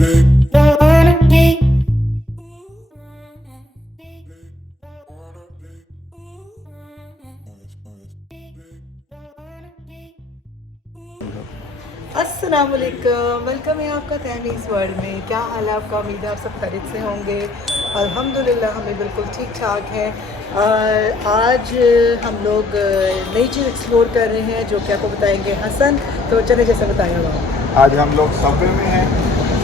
अस्सलाम वालेकुम, वेलकम है आपका तहमीज़ वर्ल्ड में। क्या हाल है आपका? उम्मीद है आप सब खैरियत से होंगे। अल्हम्दुलिल्लाह हमें बिल्कुल ठीक ठाक है। आज हम लोग नई चीज़ एक्सप्लोर कर रहे हैं जो कि आपको बताएंगे हसन। तो चले जैसे बताया हुआ आज हम लोग सबवे में हैं,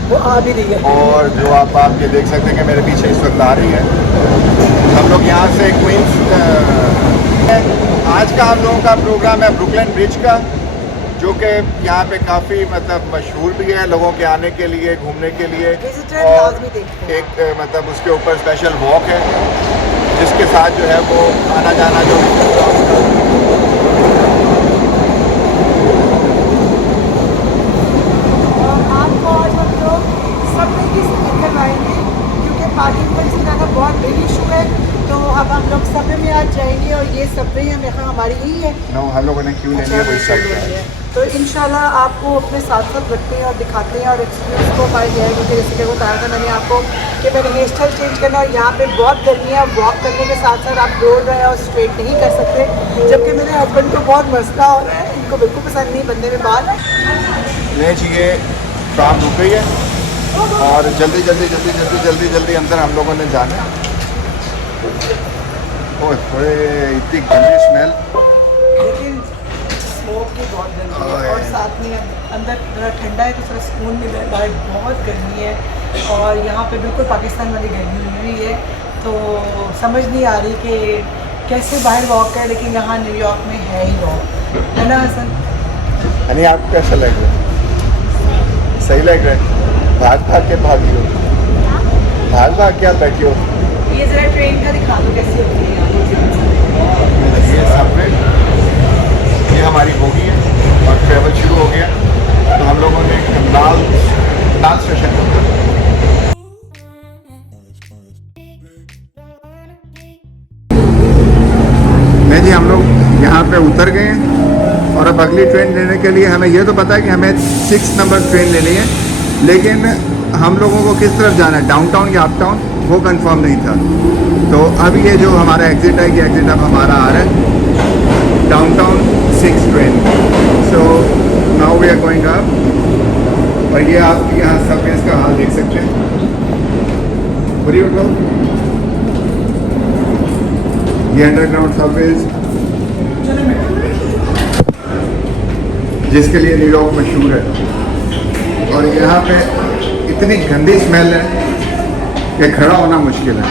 वो आ भी रही है और जो आप ये देख सकते हैं कि मेरे पीछे इस वक्त आ रही है। हम लोग यहाँ से क्वींस आज का हम लोगों का प्रोग्राम है ब्रुकलिन ब्रिज का, जो कि यहाँ पे काफ़ी मतलब मशहूर भी है लोगों के आने के लिए, घूमने के लिए, और एक मतलब उसके ऊपर स्पेशल वॉक है जिसके साथ जो है वो आना जाना जो आपको आज हम लोग सब की सफर करवाएंगे क्योंकि पार्किंग का इसी तरह का बहुत बिग इशू है। तो अब हम लोग सबवे में आज जाएंगे और ये सबवे हमें हमारी यही है। हम लोगों ने क्यों लेनी है वो साइड है। तो इंशाल्लाह आपको अपने साथ साथ रखते हैं और दिखाते हैं और एक्सपीरियंस को हमारे गए मुझे जैसे कि बताया था मैंने आपको कि मैंने हेयर स्टाइल चेंज करना, और यहाँ पे बहुत गर्मी है। वॉक करने के साथ साथ आप रोड रहे और स्ट्रेट नहीं कर सकते, जबकि मेरे हस्बैंड को बहुत मसला हो रहा है, इनको बिल्कुल पसंद नहीं बनने में बाल। नहीं जी, ये ट्राम रुक गई है और जल्दी जल्दी जल्दी जल्दी जल्दी जल्दी अंदर हम लोगों ने जाना है। ओए इतनी गंदी स्मेल, लेकिन स्मोक की बहुत गर्मी है और साथ में अंदर थोड़ा ठंडा है तो थोड़ा सुकून मिल रहा है। बाहर बहुत गर्मी है और यहाँ पे बिल्कुल पाकिस्तान वाली गर्मी हुई है, तो समझ नहीं आ रही कि कैसे बाहर वॉक है, लेकिन यहाँ न्यूयॉर्क में है ही वॉक, है ना हसन? यानी आपको कैसा लग रहा है? सही लग रहा है? भाग भाग के भागी हो, भाग भाग के आप बैठी हो। ये ज़रा ट्रेन का दिखा दो कैसी होती है यहाँ। ये सबवे, ये हमारी बोगी है और ट्रेवल शुरू हो गया। तो हम लोगों ने लाल स्टेशन नहीं जी, हम लोग यहाँ पे उतर गए हैं और अब अगली ट्रेन लेने के लिए हमें ये तो पता है कि हमें 6 नंबर ट्रेन लेनी है, लेकिन हम लोगों को किस तरफ जाना है, डाउनटाउन या अपटाउन, वो कंफर्म नहीं था। तो अब ये जो हमारा एग्ज़िट है, ये एग्ज़िट अब हमारा आ रहा है downtown 6 train. So now we are going up, और ये आप यहाँ सबवेज का हाल देख सकते हैं। पूरी उठो, ये अंडरग्राउंड सबवेज जिसके लिए न्यूयॉर्क मशहूर है, और यहाँ पे इतनी गंदी स्मेल है कि खड़ा होना मुश्किल है।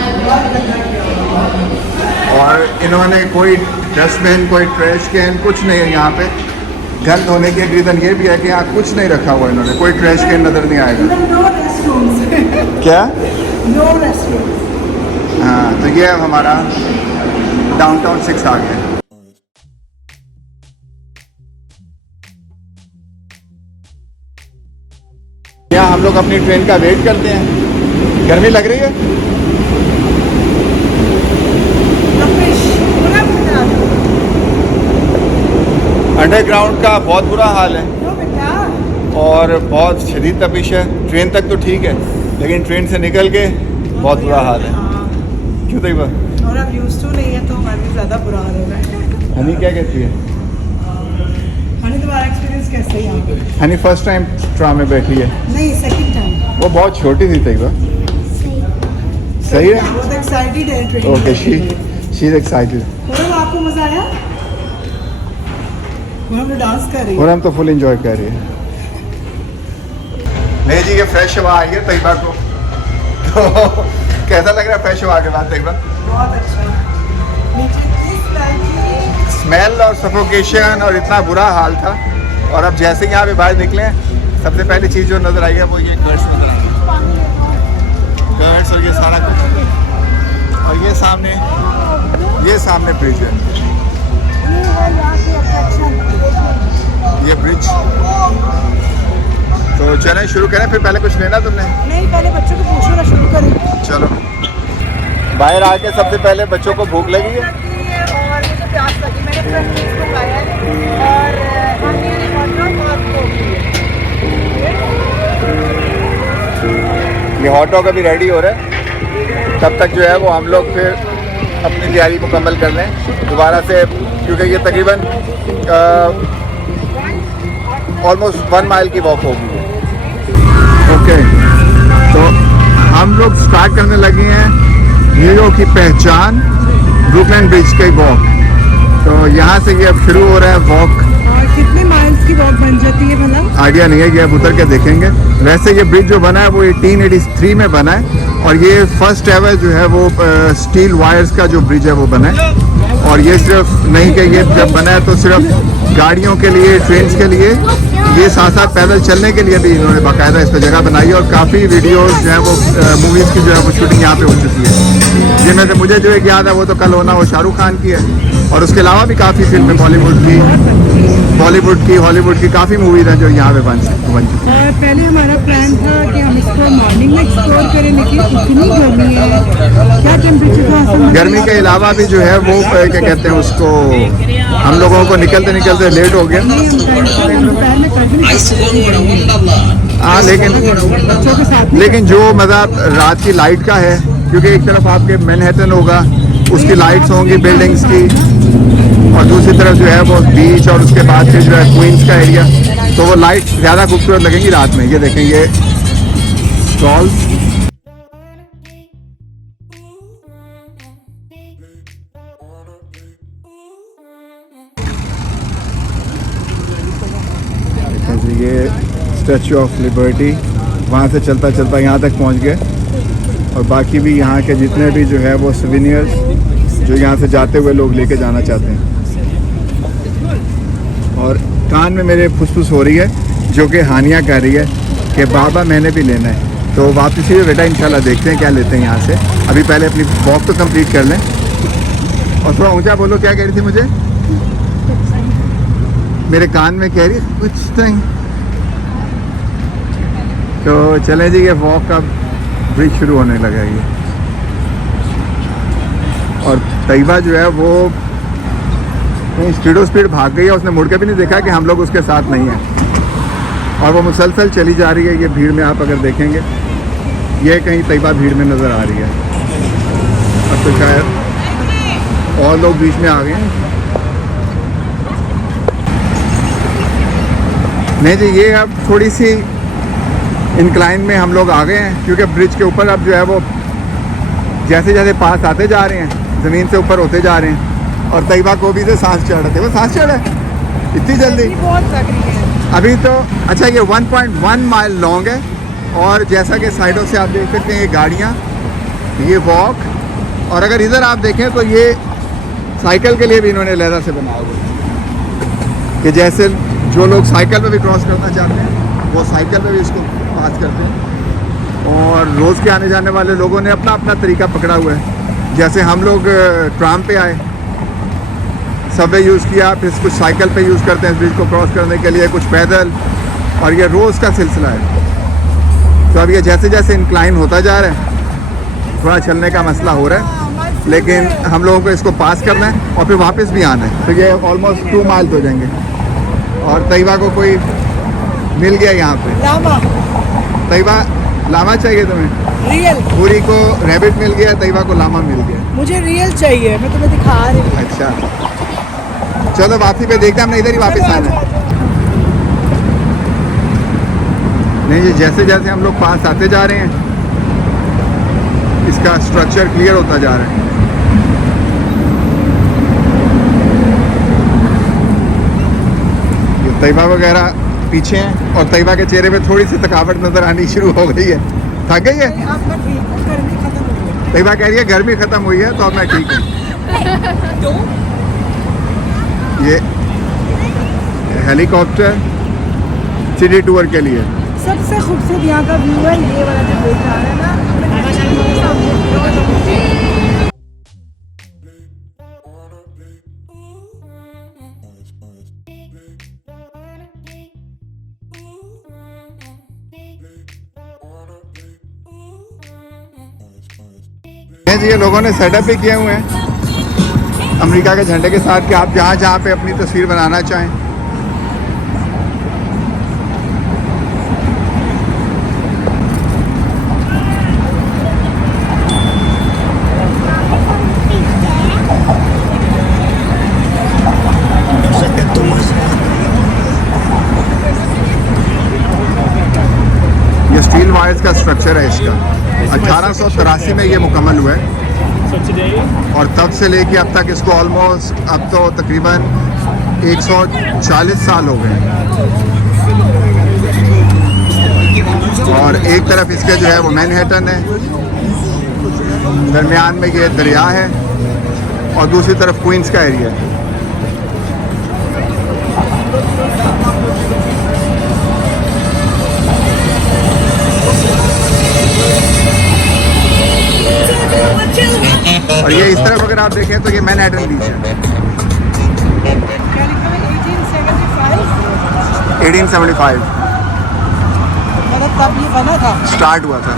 और इन्होंने कोई डस्टबिन, कोई ट्रैश कैन, कुछ नहीं है यहाँ पे। गंद होने की एक रीज़न ये भी है कि यहाँ कुछ नहीं रखा हुआ इन्होंने, कोई ट्रैश कैन नज़र नहीं आएगा। क्या? No restaurants. हाँ, तो ये हमारा डाउनटाउन 6 आ गया। यहाँ हम लोग अपनी ट्रेन का वेट करते हैं। गर्मी लग रही है? अंडरग्राउंड का बहुत बुरा हाल है और बहुत शदीद तपिश है। ट्रेन तक तो ठीक है, लेकिन ट्रेन से निकल के बहुत बुरा हाल है। क्यों तैयबा? और अब यूज़ टू नहीं है तो हमारे ज़्यादा बुरा हाल हो रहा है। हनी क्या कहती है? हनी तुम्हारा एक्सपीरियंस कैसा है यहाँ पे? हनी फर्स्ट टाइम ट्राम में बैठी है। नहीं, सेकंड टाइम। वो बहुत छोटी थी तैयबा। सही है? बहुत एक्साइटेड है train. Okay, she is excited. और आपको मज़ा आया? हम डांस कर रही है और हम तो फुल एंजॉय कर रही है। नहीं जी, ये फ्रेश हवा आई है तैयबा को। तो कैसा लग रहा है फ्रेश हवा के बाद तैयबा? बहुत अच्छा। स्मेल और सफोकेशन और इतना बुरा हाल था। और अब जैसे यहाँ पे बाहर निकले, सबसे पहली चीज़ जो नज़र आई है वो ये गर्ड्स नज़र आई है। गर्ड्स और ये सारा कुछ, और ये सामने ब्रिज है। ये ब्रिज। तो चलें शुरू करें, फिर पहले कुछ लेना तुमने? नहीं, पहले बच्चों को पूछो ना, शुरू करें। चलो। बाहर आके सबसे पहले बच्चों को भूख लगी है और मुझे प्यास लगी। मैंने फ्रेंच फ्राइज को खाया है और हनी और कोक। ये हॉट डॉग अभी रेडी हो रहा है, तब तक जो है वो हम लोग फिर अपनी तैयारी मुकम्मल कर लें दोबारा से, क्योंकि ये तकरीबन ऑलमोस्ट 1 माइल की वॉक होगी। ओके, तो हम लोग स्टार्ट करने लगे हैं न्यूयॉर्क की पहचान ब्रुकलिन ब्रिज के वॉक। तो यहाँ से ये अब शुरू हो रहा है वॉक। और कितने माइल्स की वॉक बन जाती है भला? आइडिया नहीं है, ये अब उतर के देखेंगे। वैसे ये ब्रिज जो बना है वो 1883 में बना है, और ये फर्स्ट एवर जो है वो स्टील वायर्स का जो ब्रिज है वो बना है। और ये सिर्फ नहीं कि ये जब बना है तो सिर्फ गाड़ियों के लिए, ट्रेन्स के लिए, ये साथ साथ पैदल चलने के लिए भी इन्होंने बाकायदा इस पर जगह बनाई है। और काफ़ी वीडियोस जो है वो मूवीज़ की जो है वो शूटिंग यहाँ पे हो चुकी है। जिनमें से मुझे जो एक याद है वो तो कल होना वो शाहरुख खान की है, और उसके अलावा भी काफ़ी फिल्में बॉलीवुड की, हॉलीवुड की काफ़ी मूवीज़ हैं जो यहाँ पे बन चुकी हैं। और पहले हमारा प्लान था कि हम इसको मॉर्निंग में एक्सप्लोर करें, लेकिन इतनी गर्मी है, क्या टेम्परेचर था? गर्मी के अलावा भी जो है वो क्या कहते हैं उसको, हम लोगों को निकलते निकलते लेट हो गया। हाँ, लेकिन जो मज़ा रात की लाइट का है, क्योंकि एक तरफ आपके मैनहट्टन होगा, उसकी लाइट्स होंगी बिल्डिंग्स की, और दूसरी तरफ जो है वो बीच, और उसके बाद फिर जो है क्वींस का एरिया, तो वो लाइट ज़्यादा खूबसूरत लगेंगी रात में। ये देखें, ये स्टॉल्स, ये स्टैचू ऑफ लिबर्टी, वहाँ से चलता चलता यहाँ तक पहुँच गए। और बाकी भी यहाँ के जितने भी जो है वो सोवेनियर्स जो यहाँ से जाते हुए लोग लेके जाना चाहते हैं। और कान में मेरे फुसफुस हो रही है, जो कि हानिया कह रही है कि बाबा मैंने भी लेना है। तो वापसी में बेटा इंशाल्लाह देखते हैं क्या लेते हैं यहाँ से। अभी पहले अपनी वॉक तो कंप्लीट कर लें। और थोड़ा ऊँचा बोलो, क्या कह रही थी मुझे? मेरे कान में कह रही है कुछ नहीं। तो चलें जी, ये वॉक का ब्रिज शुरू होने लगा ये। और तैयबा जो है वो कहीं स्पीड भाग गई है, उसने मुड़ के भी नहीं देखा कि हम लोग उसके साथ नहीं हैं, और वो मुसलसल चली जा रही है। ये भीड़ में आप अगर देखेंगे, ये कहीं तैयबा भीड़ में नज़र आ रही है। अब तो शायद और लोग बीच में आ गए हैं। नहीं जी, ये अब थोड़ी सी इंक्लाइन में हम लोग आ गए हैं, क्योंकि ब्रिज के ऊपर अब जो है वो जैसे जैसे पास आते जा रहे हैं, ज़मीन से ऊपर होते जा रहे हैं। और तैयबा को भी से सांस चढ़ रहे थे, वो सांस चढ़ है इतनी जल्दी बहुत लग रही है अभी तो। अच्छा, ये 1.1 माइल लॉन्ग है, और जैसा कि साइडों से आप देख सकते हैं ये गाड़ियाँ, ये वॉक, और अगर इधर आप देखें तो ये साइकिल के लिए भी इन्होंने लहदा से बनाया हुआ, कि जैसे जो लोग साइकिल पे भी क्रॉस करना चाहते हैं वो साइकिल पे भी इसको पास करते हैं। और रोज़ के आने जाने वाले लोगों ने अपना अपना तरीका पकड़ा हुआ है। जैसे हम लोग ट्राम पे आए, सबवे यूज़ किया, फिर कुछ साइकिल पे यूज़ करते हैं इस ब्रिज को क्रॉस करने के लिए, कुछ पैदल, और ये रोज़ का सिलसिला है। तो अब ये जैसे जैसे इंक्लाइन होता जा रहा है, थोड़ा चलने का मसला हो रहा है, लेकिन हम लोगों को इसको पास करना है और फिर वापस भी आना है। तो ये ऑलमोस्ट 2 माइल हो जाएंगे। और तैयबा को कोई मिल गया यहाँ पे, लामा। तैयबा लामा चाहिए तुम्हें? रियल। पूरी को रैबिट मिल गया, तैयबा को लामा मिल गया। मुझे रियल चाहिए, मैं तुम्हें दिखा रही हूँ। अच्छा, चलो वापसी पे देखते हैं, हमने इधर ही वापस आना है। नहीं जी, जैसे जैसे हम लोग पास आते जा रहे हैं, इसका स्ट्रक्चर क्लियर होता जा रहा है। ये तैयबा वगैरह पीछे हैं, और तैयबा के चेहरे पे थोड़ी सी थकावट नजर आनी शुरू हो गई है। थक गई है? अब मैं ठीक हूँ, गर्मी खत्म हो गई। तैयबा कह रही है गर्मी खत्म हुई है, तो अब मैं ठीक हूँ। ये हेलीकॉप्टर सिटी टूर के लिए सबसे खूबसूरत यहाँ का व्यू है, ये वाला जो देख रहा है ना। जी, ये लोगों ने सेटअप भी किए हुए हैं अमेरिका के झंडे के साथ, कि आप जहाँ जहाँ पे अपनी तस्वीर बनाना चाहें। स्टील वायर्स का स्ट्रक्चर है इसका। 1883 में ये मुकम्मल हुआ है और तब से लेके अब तक इसको ऑलमोस्ट अब तो तकरीबन 140 साल हो गए। और एक तरफ इसके जो है वो मैनहट्टन है, दरमियान में ये दरिया है और दूसरी तरफ क्वींस का एरिया है। और ये इस तरफ अगर आप देखें तो ये मैनहट्टन बीच है। 1875 मतलब तब ये बना था, स्टार्ट हुआ था।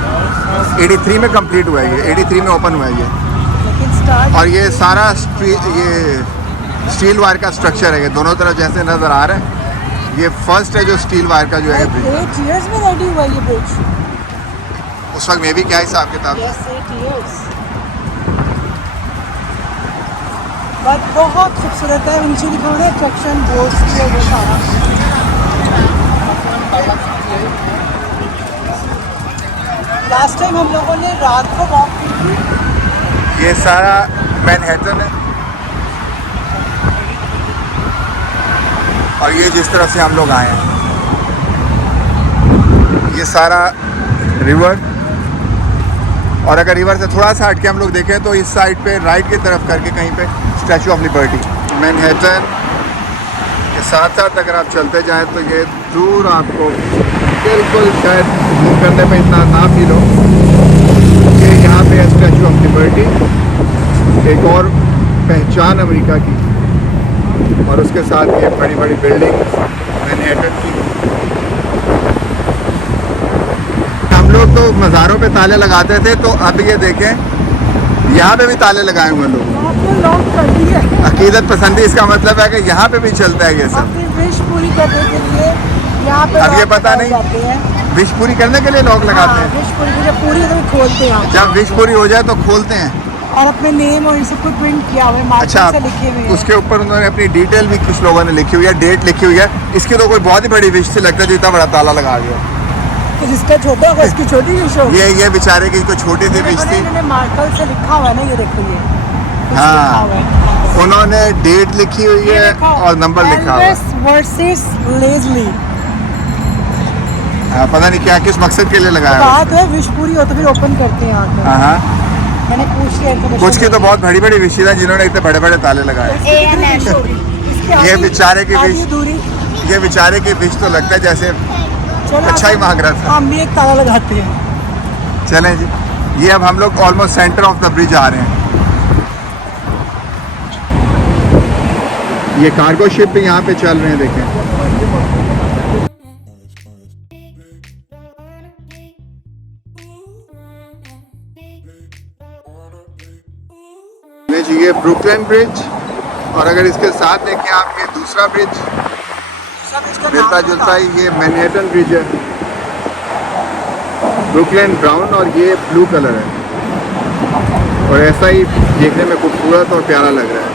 83 में कंप्लीट हुआ है ये, 83 में ओपन हुआ है ये। लेकिन स्टार्ट और ये सारा ये स्टील वायर का स्ट्रक्चर है, ये दोनों तरफ जैसे नज़र आ रहा है। ये फर्स्ट है जो स्टील वायर का जो है ब्रिज। 8 years में रेडी हुआ ये ब्रिज। उस वक्त में भी क्या हिसाब किताब। Yes, 8 years। बट बहुत खूबसूरत है। नीचे लिखा हुआ है अट्रैक्शन बोर्ड्स जो वो सारा। लास्ट टाइम हम लोगों ने रात को वॉक की थी। ये सारा मैनहट्टन है और ये जिस तरफ से हम लोग आए हैं ये सारा रिवर। और अगर रिवर से थोड़ा सा हट के हम लोग देखें तो इस साइड पे राइट की तरफ करके कहीं पे स्टैचू ऑफ लिबर्टी। मैनहट्टन के साथ साथ अगर आप चलते जाएं तो ये दूर आपको बिल्कुल शायद जूम करने में इतना ना फील हो कि यहाँ पे है स्टैचू ऑफ लिबर्टी, एक और पहचान अमेरिका की, और उसके साथ ये बड़ी बड़ी बिल्डिंग्स मैनहट्टन की। हम लोग तो मज़ारों पे ताले लगाते थे, तो अब ये देखें यहाँ पे भी ताले लगाए हुए लोग। लॉक कर दिए। अकीदत पसंदी इसका मतलब है कि यहाँ पे भी चलता है ये सब। अपनी विश पूरी करने के लिए यहाँ पे अब ये lock पता लगाए जाते हैं। नहीं विश पूरी करने के लिए लोग लगाते हैं। विश पूरी जब पूरी हो तो खोलते हैं जब विश पूरी हो जाए तो खोलते हैं। और अपने नेम और इन सबको प्रिंट किया हुआ है, अच्छा, मार्कर से लिखे हुए हैं। उसके ऊपर उन्होंने अपनी डिटेल भी कुछ लोगों ने लिखी हुई है, डेट लिखी हुई है। इसकी तो कोई बहुत ही बड़ी विश से लगता है, जितना बड़ा ताला लगा दिया। तो जिसका छोटा होगा इसकी छोटी विश होगी। ये बेचारे की कोई छोटी सी विश थी। इन्होंने मार्कर से लिखा हुआ है ना, ये देखो ये कुछ हाँ। लिखा हुआ है। उन्होंने डेट लिखी हुई ये है देखो, और नंबर लिखा हुआ है। Elvis versus lazily. हाँ, पता नहीं क्या किस मकसद के लिए लगाया हुआ है। बात है विश पूरी हो तो फिर ओपन करते हैं यहाँ पे। हाँ, मैंने पूछ लिया इनको। कुछ की तो बहुत बड़ी बड़ी विश है जिन्होंने इतने बड़े बड़े ताले लगाए। ये बेचारे की विश, दूरी। ये बेचारे की विश तो लगता है जैसे चलो अच्छा ही मांग रहा था। हम भी एक ताला लगाते हैं। चलें जी, ये अब हम लोग almost centre of the bridge आ रहे हैं। ये कार्गो शिप भी यहाँ पे चल रहे हैं, देखें। ये ब्रुकलिन ब्रिज, और अगर इसके साथ देखें आप ये दूसरा ब्रिज मिलता जुलता ही, ये मैनहट्टन ब्रिज है, ब्रुकलिन ब्राउन, और ये ब्लू कलर है और ऐसा ही देखने में खूबसूरत और प्यारा लग रहा है।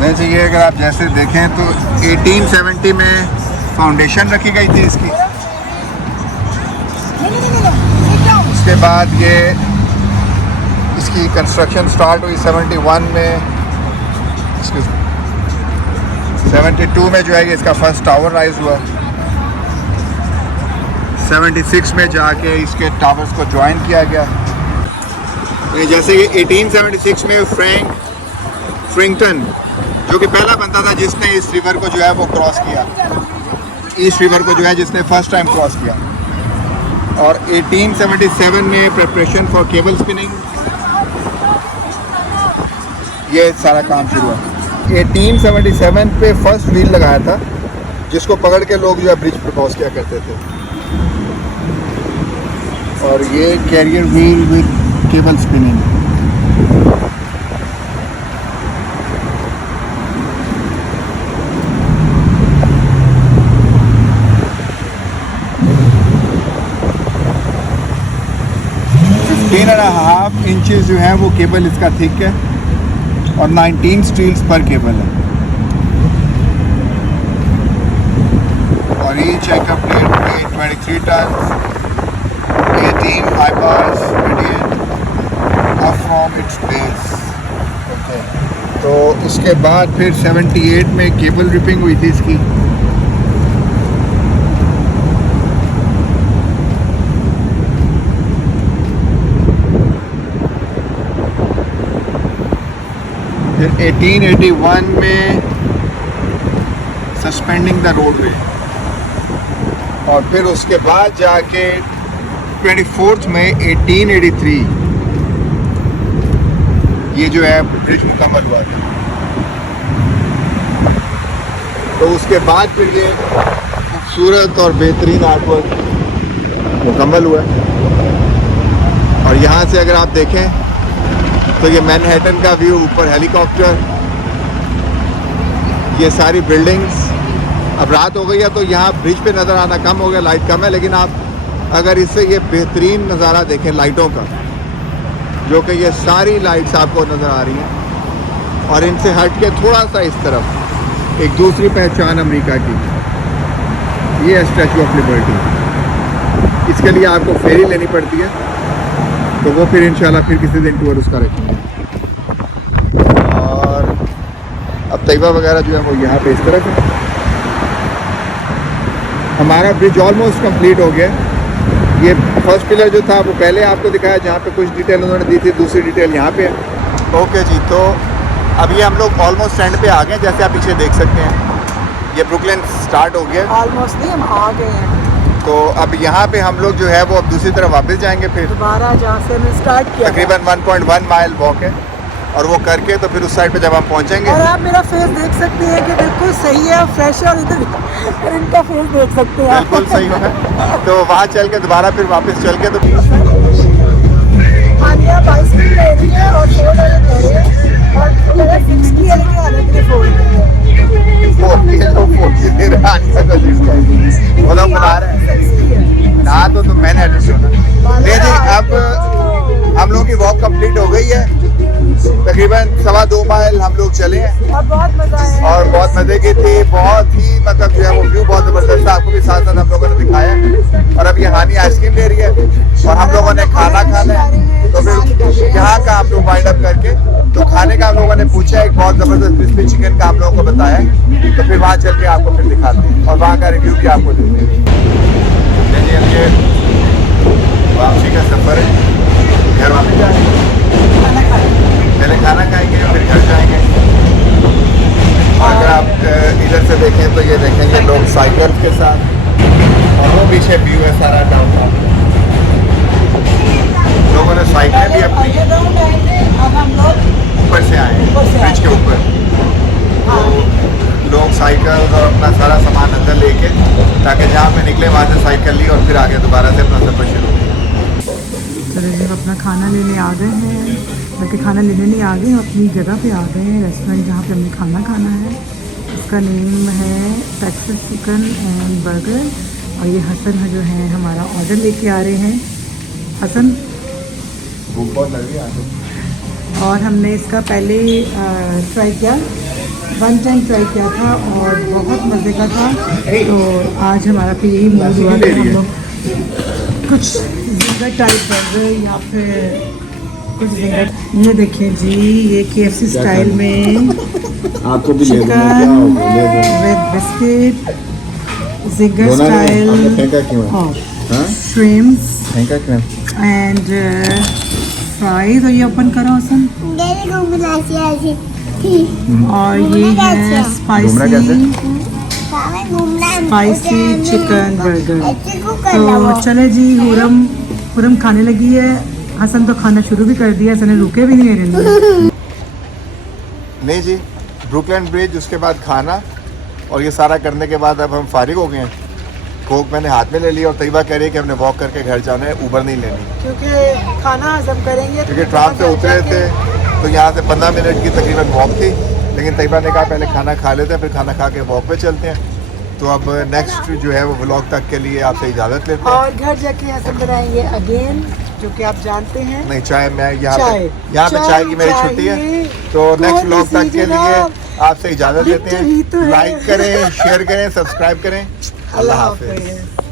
नहीं चाहिए, अगर आप जैसे देखें तो 1870 में फाउंडेशन रखी गई थी इसकी। उसके बाद ये इसकी कंस्ट्रक्शन स्टार्ट हुई 71 में। 72 में जो है इसका फर्स्ट टावर राइज हुआ। 76 में जाके इसके टावर्स को ज्वाइन किया गया। तो जैसे कि 1876 में फ्रिंगटन जो कि पहला बनता था जिसने इस रिवर को जो है वो क्रॉस किया, ईस्ट रिवर को जो है जिसने फर्स्ट टाइम क्रॉस किया। और 1877 में प्रिपरेशन फॉर केबल स्पिनिंग, ये सारा काम शुरू हुआ। 1877 पे फर्स्ट व्हील लगाया था जिसको पकड़ के लोग जो है ब्रिज पर क्रॉस किया करते थे। और ये carrier wheel with cable spinning. ½ inches जो है वो केबल इसका थिक है और 19 स्टील्स पर केबल है। और each checkup plate weight 23 tons, 18 high bars, 28 up from its base. Okay. तो उसके बाद फिर 78 में केबल रिपिंग हुई थी इसकी। फिर 1881 में सस्पेंडिंग द रोडवे, और फिर उसके बाद जाके 24 मई 1883 ये जो है ब्रिज मुकम्मल हुआ था। तो उसके बाद फिर ये खूबसूरत और बेहतरीन आर्टवर्क मुकम्मल हुआ। और यहाँ से अगर आप देखें तो ये मैनहट्टन का व्यू, ऊपर हेलीकॉप्टर, ये सारी बिल्डिंग्स। अब रात हो गई है तो यहाँ ब्रिज पे नज़र आना कम हो गया, लाइट कम है, लेकिन आप अगर इससे ये बेहतरीन नज़ारा देखें लाइटों का, जो कि ये सारी लाइट्स आपको नज़र आ रही हैं, और इनसे हट के थोड़ा सा इस तरफ एक दूसरी पहचान अमेरिका की, ये है स्टैचू ऑफ लिबर्टी। इसके लिए आपको फेरी लेनी पड़ती है, तो वो फिर इंशाल्लाह फिर किसी दिन टूर उसका रखेंगे। और अब तैयबा वगैरह जो है वो यहाँ पे इस तरफ है। हमारा ब्रिज ऑलमोस्ट कंप्लीट हो गया। ये फर्स्ट पिलर जो था वो पहले आपको दिखाया, जहाँ पे कुछ डिटेल उन्होंने दी थी, दूसरी डिटेल यहाँ पे है। ओके जी, तो अभी हम लोग ऑलमोस्ट एंड पे आ गए, जैसे आप पीछे देख सकते हैं ये ब्रुकलिन स्टार्ट हो गया। ऑलमोस्ट नहीं, हम आ गए हैं। तो अब यहाँ पे हम लोग जो है वो अब दूसरी तरफ वापस जाएंगे, फिर दोबारा जहाँ से हमने स्टार्ट किया तकरीबन 1.1 माइल वॉक है, और वो करके तो फिर उस साइड पे जब हम पहुँचेंगे। और आप मेरा फेस देख सकते हैं कि बिल्कुल सही है, फ्रेश है, और इधर इनका फेस देख सकते हैं आप। बिल्कुल सही है। तो वहाँ चल के दोबारा फिर वापस चल के तो हानिया 22 की ले रही है और 4 वाले ले रहे हैं, और 6 की है, लेकिन हानिया के लिए 4 ले रही है। वो लोग बता रहे हैं ना, तो मैंने एड्रेस सुना। नहीं जी, अब हम लोग की वॉक कंप्लीट हो गई है, तकरीबन 2.25 माइल हम लोग चले हैं, और बहुत मजा आया और बहुत मजे की थी। बहुत ही मतलब जो है वो व्यू बहुत ज़बरदस्त था, आपको भी साथ साथ हम लोगों ने दिखाया। और अब ये हानी आइसक्रीम ले रही है, और हम लोगों ने खाना खाना है, तो फिर यहाँ का हम लोग वाइंड अप करके तो खाने का हम लोगों ने पूछा, एक बहुत ज़बरदस्त क्रिस्पी चिकन का हम लोगों को बताया, तो फिर वहाँ चल के आपको फिर दिखाते हैं और वहाँ का रिव्यू भी आपको देते हैं। ये वापसी का सफ़र है, घर वापस जाएंगे, पहले खाना खाएंगे फिर घर जाएंगे। अगर आप इधर से देखें तो ये देखेंगे लोग साइकिल के साथ, और वो पीछे व्यू है सारा डाउनटाउन। लोगों ने साइकिल भी अपनी अब हम लोग ऊपर से आए, ब्रिज के ऊपर। तो लोग साइकिल और अपना सारा सामान अंदर लेके, ताकि जहाँ पे निकले वहाँ से साइकिल ली और फिर आगे दोबारा से अपना सफर शुरू किया। तो जब अपना खाना लेने आ गए हैं, बल्कि खाना लेने नहीं आ गए, अपनी जगह पे आ गए हैं, रेस्टोरेंट जहाँ पे हमने खाना खाना है। इसका नेम है टेक्सास चिकन एंड बर्गर, और ये हसन जो है हमारा ऑर्डर लेके आ रहे हैं। हसन, भूख बहुत लग रही है। और हमने इसका पहले ट्राई किया, 1 टाइम ट्राई किया था और बहुत मज़े का था। तो आज हमारा फिर यही मूड हुआ कि हम लोग कुछ जिंगर टाइप बर्गर या फिर कुछ जिंगर। ये देखिए जी, ये KFC स्टाइल में आपको भी chicken with biscuit, ginger style, shrimps and fries. और ये ओपन करो हसन। और ये है स्पाइसी चिकन बर्गर। तो चले जी, हुरम खाने लगी है। हसन तो खाना शुरू भी कर दिया, हसन ने रुके भी नहीं मेरे लिए। नहीं जी, ब्रुकलिन ब्रिज, उसके बाद खाना, और ये सारा करने के बाद अब हम फारिग हो गए हैं। कोक मैंने हाथ में ले ली, और तैयबा कह रही है कि हमने वॉक करके घर जाना है, ऊबर नहीं लेनी, क्योंकि खाना हजम करेंगे। क्योंकि ट्राम से उतरे थे तो यहाँ से 15 मिनट की तकरीबन वॉक थी, लेकिन तैयबा ने कहा पहले खाना खा लेते हैं, फिर खाना खा के वॉक पे चलते हैं। तो अब नेक्स्ट जो है वो व्लॉग तक के लिए आपसे इजाज़त लेते हैं। और घर जाके हसन बनाएंगे अगेन, जो कि आप जानते हैं। नहीं, चाय मैं यहाँ पे चाय की मेरी छुट्टी है। तो नेक्स्ट व्लॉग तक के लिए आपसे इजाज़त लेते हैं। लाइक करें, शेयर करें, सब्सक्राइब करें। अल्लाह हाफिज़।